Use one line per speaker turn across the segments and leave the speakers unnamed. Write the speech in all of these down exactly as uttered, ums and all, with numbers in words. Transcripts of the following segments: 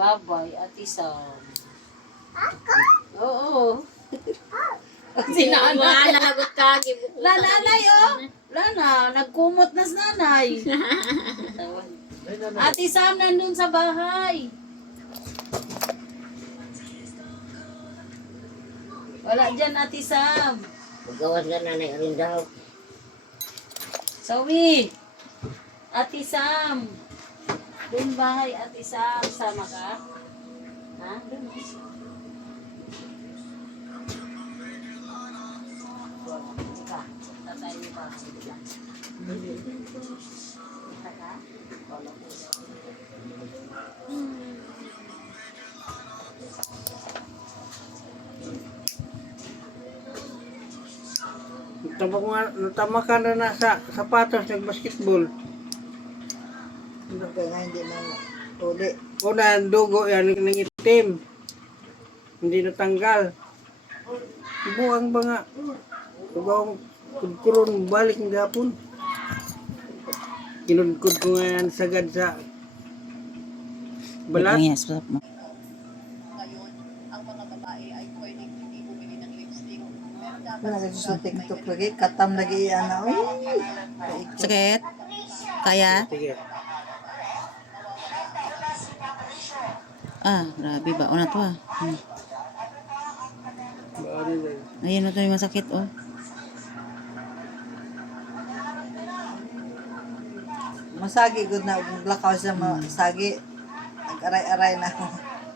Babay at isang. Oo. Si nanay.
Wala lagot ka.
La nanay oh. Lana, nagkumot na si nanay. Ate Sam nandun sa bahay. Wala dyan, Ate Sam.
Magawas ka na na rin daw.
Sawi. Ate Sam. Doon bahay, Ate Sam. Sama ka? Ha? Doon. Ka. Tatay mo ba? Punta ka? Wala po.
Natama ko nga, natama ka na na sa sapatos ng basketball.
Ano kaya nga hindi na tuli.
Una, ang dugo yan, ng itim. Hindi natanggal. Buang ba nga? Subang kudkuron, balik ng gapon. Kinudkud ko nga yan sagad sa balat.
Yes, what's up mo?
Wala kasi sa TikTok lagi, katam lagi yan na. Uy!
Sakit? Kaya?
Sige.
Ah, grabe ba? O na to ah. Hmm.
Baari na yun.
Ayan na to yung masakit oh.
Masagi good na, lakaw siya masagi. Nag-aray-aray na ako.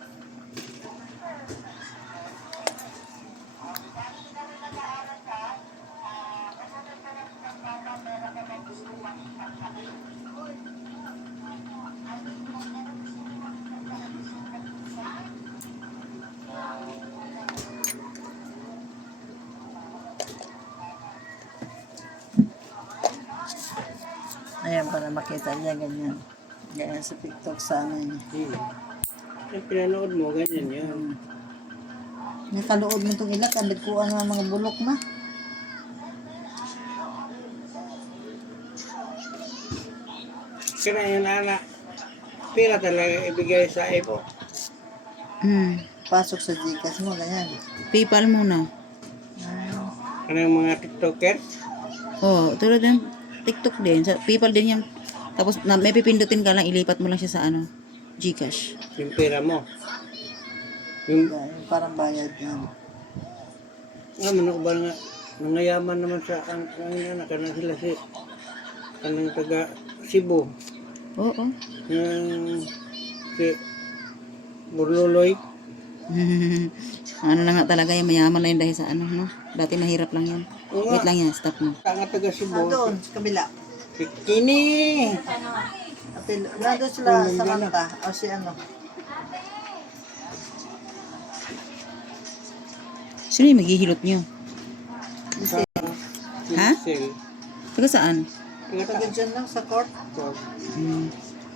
Ayan, para makita niya ganyan. Ganyan sa TikTok sa amin.
Hmm. Yung pinanood mo, ganyan yun.
Nakalood mo itong ilat, ang nagkuhan ng mga bulok na.
Kaya yun, anak. Pira talaga ibigay sa ipo.
Hmm.
Pasok sa Gcash mo, ganyan.
PayPal muna.
Ah,
Ano yung mga tiktokers?
Oh, tulad ng TikTok din. Sa PayPal din yan. Tapos na, may pipindutin ka lang, ilipat mo lang siya sa ano, Gcash.
Yung pera mo. Yung,
ganyan, parang bayad yan.
nga, manok ba nga, nangayaman naman sa, ang, ang anak, na sila si, anong taga Cebu.
Oo.
Yung, si, Burluloy.
Ano na nga talaga yung mayaman na yun dahil sa ano, no? Dati mahirap lang yan.
Oo
Wait
nga.
lang yan, stop mo.
Ang taga Cebu.
Nandun, sa kabila.
Si Kini.
Ate, nandun sila sa Manta. O si ano.
Sino yung maghihilot nyo?
Si,
Ha?
Sel.
Taga saan?
Taga
taga dyan lang sa court.
Hmm.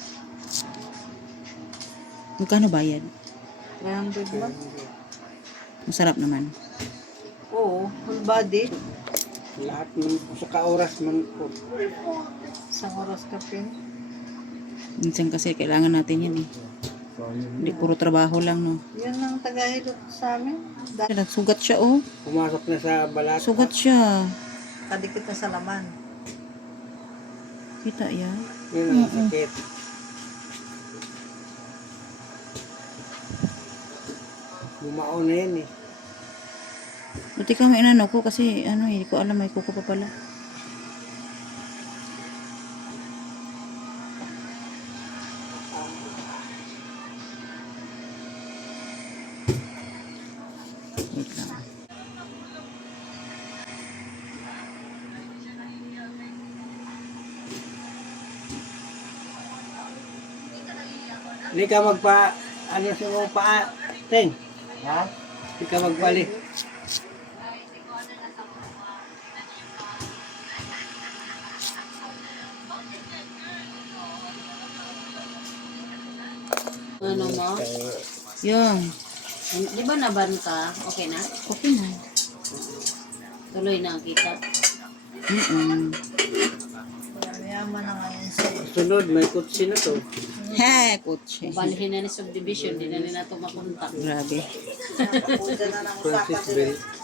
Magkano bayad?
three hundred lang.
Masarap naman.
Oo, full body.
Lahat man, sa kaoras man po.
Isang oras ka pin.
Minsan kasi kailangan natin yan eh. Hindi puro trabaho lang, no?
Yan ang tagahilot sa amin. Dahil
Sugat siya, oh.
Pumasok na sa balat.
Sugat siya.
kadikit na sa laman.
Kita yan.
Yun ang sakit. Bumao na yan eh.
Buti ka may inano ko kasi ano, hindi ko alam may kuko pa pala. Wait lang.
Hindi ka magpa, ano sa mga paa, Teng?
Ha?
Hindi ka magpali.
Ano mo? Yung. Di ba naban ka? Okay na? Okay na. Tuloy na ang kita. Mm-mm.
Mayaman na ngayon siya.
Sunod, may kutsi na to.
He, kutsi.
Balhin na ni subdivision, di na nila ito mapunta.
Grabe.
Punta na ng usapan
Francis
din.
Bell.